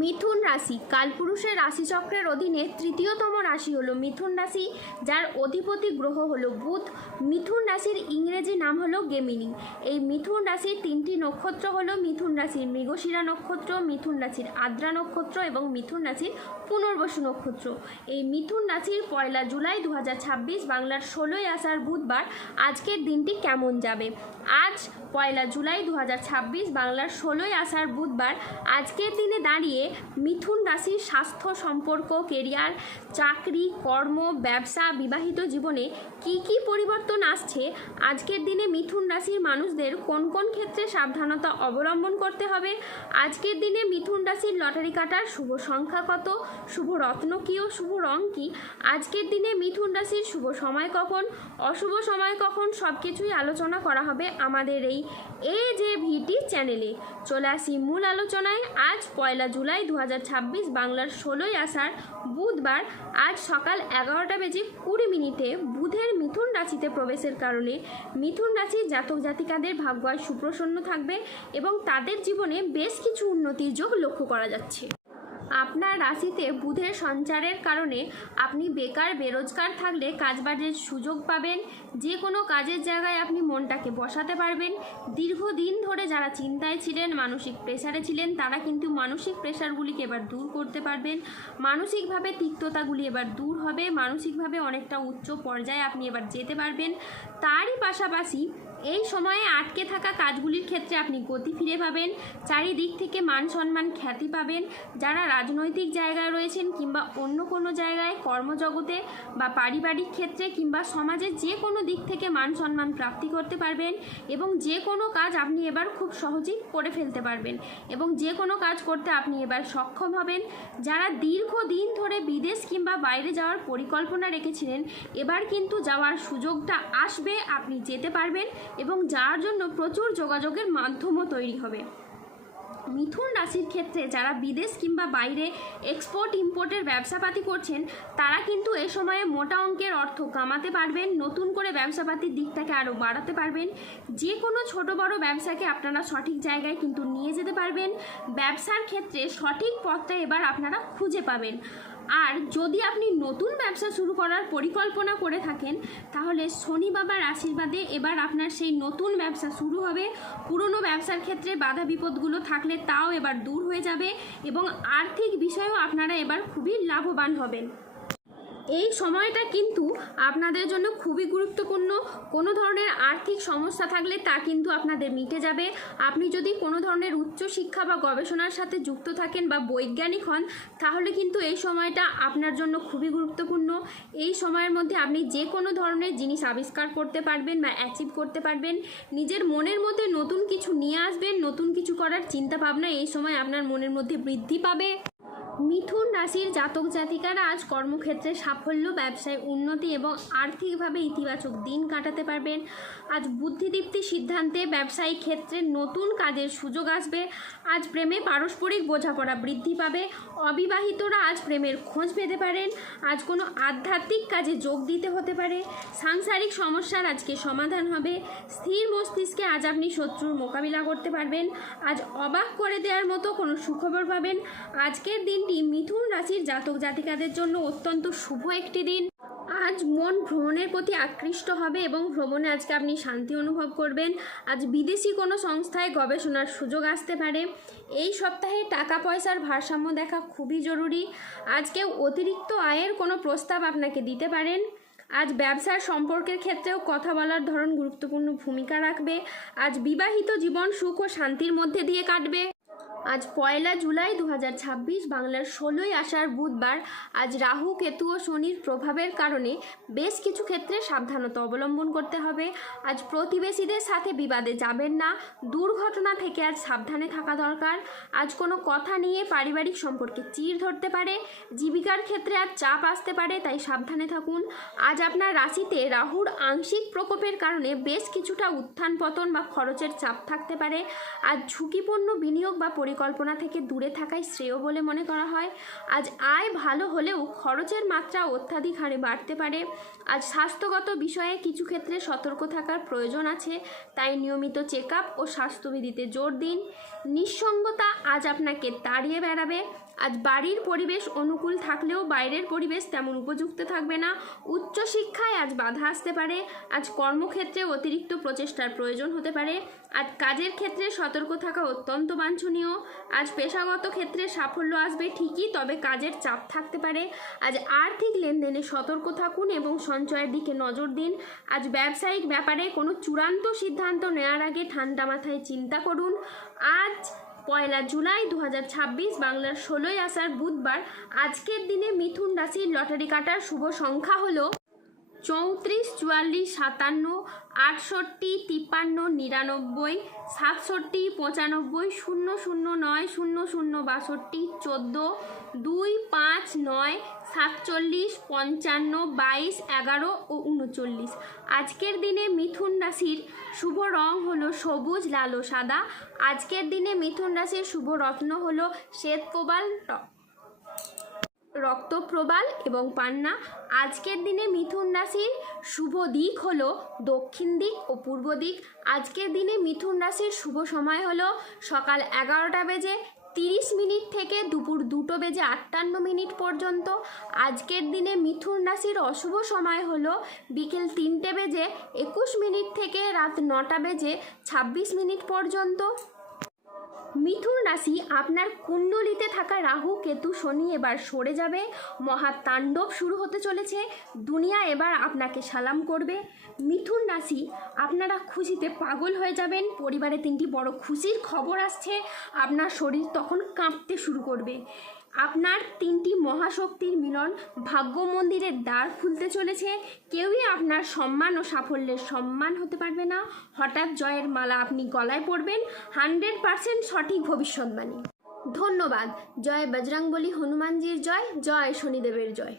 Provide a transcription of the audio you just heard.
মিথুন রাশি কালপুরুষের রাশিচক্রের অধীনে তৃতীয়তম রাশি হলো মিথুন রাশি, যার অধিপতি গ্রহ হলো বুধ। মিথুন রাশির ইংরেজি নাম হলো গেমিনি। এই মিথুন রাশির তিনটি নক্ষত্র হলো মিথুন রাশির মৃগশিরা নক্ষত্র, মিথুন রাশির আদ্রা নক্ষত্র এবং মিথুন রাশির পুনর্বসু নক্ষত্র। এই মিথুন রাশির 1 জুলাই 2026 বাংলার 16ই আষাঢ় বুধবার আজকের দিনটি কেমন যাবে। আজ 1 জুলাই 2026 বাংলার 16ই আষাঢ় বুধবার আজকের দিনে দাঁড়িয়ে মিথুন রাশির স্বাস্থ্য, সম্পর্ক, কেরিয়ার, চাকরি, কর্ম, ব্যবসা, বিবাহিত জীবনে কি কি পরিবর্তন আসছে, আজকের দিনে মিথুন রাশির মানুষদের কোন কোন ক্ষেত্রে সাবধানতা অবলম্বন করতে হবে, আজকের দিনে মিথুন রাশির লটারি কাটার শুভ সংখ্যা কত, শুভ রত্ন কী ও শুভ রং কী, আজকের দিনে মিথুন রাশির শুভ সময় কখন, অশুভ সময় কখন, সব কিছুই আলোচনা করা হবে আমাদের এই AJVT চ্যানেলে। চলে আসি মূল আলোচনায়। আজ 1 জুলাই 2026 বাংলার 16ই আষাঢ় বুধবার আজ সকাল 11:20 বুধের মিথুন রাশিতে প্রবেশের কারণে মিথুন রাশির জাতক জাতিকাদের ভাগ্য আজ সুপ্রসন্ন থাকবে এবং তাদের জীবনে বেশ কিছু উন্নতির যোগ লক্ষ্য করা যাচ্ছে। আপনার রাশিতে বুধের সঞ্চারের কারণে আপনি বেকার বেরোজগার থাকলে কাজবাজের সুযোগ পাবেন। যে কোনো কাজের জায়গায় আপনি মনটাকে বসাতে পারবেন। দীর্ঘদিন ধরে যারা চিন্তায় ছিলেন, মানসিক প্রেসারে ছিলেন, তারা কিন্তু মানসিক প্রেসারগুলিকে এবার দূর করতে পারবেন। মানসিকভাবে তিক্ততাগুলি এবার দূর হবে। মানসিকভাবে অনেকটা উচ্চ পর্যায়ে আপনি এবার যেতে পারবেন। তারই পাশাপাশি এই সময়ে আটকে থাকা কাজগুলির ক্ষেত্রে আপনি গতি ফিরে পাবেন। চারিদিক থেকে মান সম্মান, খ্যাতি পাবেন। যারা রাজনৈতিক জায়গায় রয়েছেন কিংবা অন্য কোনো জায়গায় কর্মজগতে বা পারিবারিক ক্ষেত্রে কিংবা সমাজের যে কোনো দিক থেকে মান সম্মান প্রাপ্তি করতে পারবেন এবং যে কোনো কাজ আপনি এবার খুব সহজেই করে ফেলতে পারবেন এবং যে কোনো কাজ করতে আপনি এবার সক্ষম হবেন। যারা দীর্ঘদিন ধরে বিদেশ কিংবা বাইরে যাওয়ার পরিকল্পনা রেখেছিলেন, এবার কিন্তু যাওয়ার সুযোগটা আসবে, আপনি যেতে পারবেন এবং যার জন্য প্রচুর যোগাযোগের মাধ্যমও তৈরি হবে। মিথুন রাশির ক্ষেত্রে যারা বিদেশ কিংবা বাইরে এক্সপোর্ট ইম্পোর্টের ব্যবসাপাতি করছেন, তারা কিন্তু এ সময়ে মোটা অঙ্কের অর্থ কামাতে পারবেন। নতুন করে ব্যবসাপাতির দিকটাকে আরও বাড়াতে পারবেন। যে কোনো ছোট বড় ব্যবসাকে আপনারা সঠিক জায়গায় কিন্তু নিয়ে যেতে পারবেন। ব্যবসার ক্ষেত্রে সঠিক পথটা এবার আপনারা খুঁজে পাবেন। আর যদি আপনি নতুন ব্যবসা শুরু করার পরিকল্পনা করে থাকেন, তাহলে শনি বাবার আশীর্বাদে এবার আপনার সেই নতুন ব্যবসা শুরু হবে। পুরনো ব্যবসার ক্ষেত্রে বাধা বিপদগুলো থাকলে তাও এবার দূর হয়ে যাবে এবং আর্থিক বিষয়েও আপনারা এবার খুবই লাভবান হবেন। এই সময়টা কিন্তু আপনাদের জন্য খুবই গুরুত্বপূর্ণ। কোনো ধরনের আর্থিক সমস্যা থাকলে তা কিন্তু আপনাদের মিটে যাবে। আপনি যদি কোনো ধরনের উচ্চশিক্ষা বা গবেষণার সাথে যুক্ত থাকেন বা বৈজ্ঞানিক হন, তাহলে কিন্তু এই সময়টা আপনার জন্য খুবই গুরুত্বপূর্ণ। এই সময়ের মধ্যে আপনি যে কোনো ধরনের জিনিস আবিষ্কার করতে পারবেন বা অ্যাচিভ করতে পারবেন। নিজের মনের মধ্যে নতুন কিছু নিয়ে আসবেন। নতুন কিছু করার চিন্তা ভাবনা এই সময় আপনার মনের মধ্যে বৃদ্ধি পাবে। মিথুন রাশির জাতক জাতিকারা আজ কর্মক্ষেত্রে সাফল্য, ব্যবসায় উন্নতি এবং আর্থিকভাবে ইতিবাচক দিন কাটাতে পারবেন। আজ বুদ্ধিদীপ্তি সিদ্ধান্তে ব্যবসায়িক ক্ষেত্রে নতুন কাজের সুযোগ আসবে। আজ প্রেমে পারস্পরিক বোঝাপড়া বৃদ্ধি পাবে। অবিবাহিতরা আজ প্রেমের খোঁজ পেতে পারেন। আজ কোনো আধ্যাত্মিক কাজে যোগ দিতে হতে পারে। সাংসারিক সমস্যার আজকে সমাধান হবে। স্থির মস্তিষ্কে আজ আপনি শত্রুর মোকাবিলা করতে পারবেন। আজ অবাক করে দেওয়ার মতো কোনো সুখবর পাবেন। আজকের দিনটি মিথুন রাশির জাতক জাতিকাদের জন্য অত্যন্ত শুভ একটি দিন। আজ মন ভ্রমণের প্রতি আকৃষ্ট হবে এবং ভ্রমণে আজকে আপনি শান্তি অনুভব করবেন। আজ বিদেশি কোনো সংস্থায় গবেষণার সুযোগ আসতে পারে। এই সপ্তাহে টাকা পয়সার ভারসাম্য দেখা খুবই জরুরি। আজকে অতিরিক্ত আয়ের কোনো প্রস্তাব আপনাকে দিতে পারেন। আজ ব্যবসার সম্পর্কের ক্ষেত্রেও কথা বলার ধরন গুরুত্বপূর্ণ ভূমিকা রাখবে। আজ বিবাহিত জীবন সুখ ও শান্তির মধ্যে দিয়ে কাটবে। আজ 1 জুলাই 2026 বাংলার 16ই আষাঢ় বুধবার আজ রাহু, কেতু ও শনির প্রভাবের কারণে বেশ কিছু ক্ষেত্রে সাবধানতা অবলম্বন করতে হবে। আজ প্রতিবেশীদের সাথে বিবাদে যাবেন না। দুর্ঘটনা থেকে আজ সাবধানে থাকা দরকার। আজ কোনো কথা নিয়ে পারিবারিক সম্পর্কে চিড় ধরতে পারে। জীবিকার ক্ষেত্রে আজ চাপ আসতে পারে, তাই সাবধানে থাকুন। আজ আপনার রাশিতে রাহুর আংশিক প্রকোপের কারণে বেশ কিছুটা উত্থান পতন বা খরচের চাপ থাকতে পারে। আজ ঝুঁকিপূর্ণ বিনিয়োগ বা পরিকল্পনা পরিকল্পনা থেকে দূরে থাকাই শ্রেয় বলে মনে করা হয়। আজ আয় ভালো হলেও খরচের মাত্রা অত্যাধিক হারে বাড়তে পারে। আজ স্বাস্থ্যগত বিষয়ে কিছু ক্ষেত্রে সতর্ক থাকার প্রয়োজন আছে, তাই নিয়মিত চেক আপ ও স্বাস্থ্যবিধিতে জোর দিন। নিঃসঙ্গতা আজ আপনাকে তাড়িয়ে বেড়াবে। আজ বাড়ির পরিবেশ অনুকূল থাকলেও বাইরের পরিবেশ তেমন উপযুক্ত থাকবে না। উচ্চশিক্ষায় আজ বাধা আসতে পারে। আজ কর্মক্ষেত্রে অতিরিক্ত প্রচেষ্টার প্রয়োজন হতে পারে। আজ কাজের ক্ষেত্রে সতর্ক থাকা অত্যন্ত বাঞ্ছনীয়। আজ পেশাগত ক্ষেত্রে সাফল্য আসবে ঠিকই, তবে কাজের চাপ থাকতে পারে। আজ আর্থিক লেনদেনে সতর্ক থাকুন এবং সঞ্চয়ের দিকে নজর দিন। আজ ব্যবসায়িক ব্যাপারে কোনো চূড়ান্ত সিদ্ধান্ত নেওয়ার আগে ঠান্ডা মাথায় চিন্তা করুন। আজ 1 জুলাই 2026 বাংলার 16ই আষাঢ় বুধবার। আজকের দিনে মিথুন রাশির লটারি কাটার শুভ সংখ্যা হলো 34, 44, 57, 68, 53, 99, 67, 95, 009, 00, 62, 14, 2, 5, 9, 47, 55, 22, 11 ও 39। আজকের দিনে মিথুন রাশির শুভ রং হলো সবুজ, লাল ও সাদা। আজকের দিনে মিথুন রাশির শুভ রত্ন হলো শ্বেত প্রবাল, রক্তপ্রবাল এবং পান্না। আজকের দিনে মিথুন রাশির শুভ দিক হলো দক্ষিণ দিক ও পূর্ব দিক। আজকের দিনে মিথুন রাশির শুভ সময় হলো সকাল 11:30 থেকে দুপুর 2:58 পর্যন্ত। আজকের দিনে মিথুন রাশির অশুভ সময় হলো বিকেল 3:21 থেকে রাত 9:26 পর্যন্ত। মিথুন রাশি, আপনার কুণ্ডলিতে থাকা রাহু, কেতু, শনি এবার সরে যাবে। মহাতাণ্ডব শুরু হতে চলেছে। দুনিয়া এবার আপনাকে সালাম করবে। মিথুন রাশি, আপনারা খুশিতে পাগল হয়ে যাবেন। পরিবারে 3টি বড় খুশির খবর আসছে। আপনার শরীর তখন কাঁপতে শুরু করবে। আপনার 3টি মহাশক্তির মিলন, ভাগ্য মন্দিরের দ্বার খুলতে চলেছে। কেউই আপনার সম্মান ও সাফল্যের সম্মান হতে পারবে না। হঠাৎ জয়ের মালা আপনি গলায় পরবেন। 100% সঠিক ভবিষ্যৎবাণী। ধন্যবাদ। জয় বজরংবলী হনুমানজির জয়, জয় শনিদেবের জয়।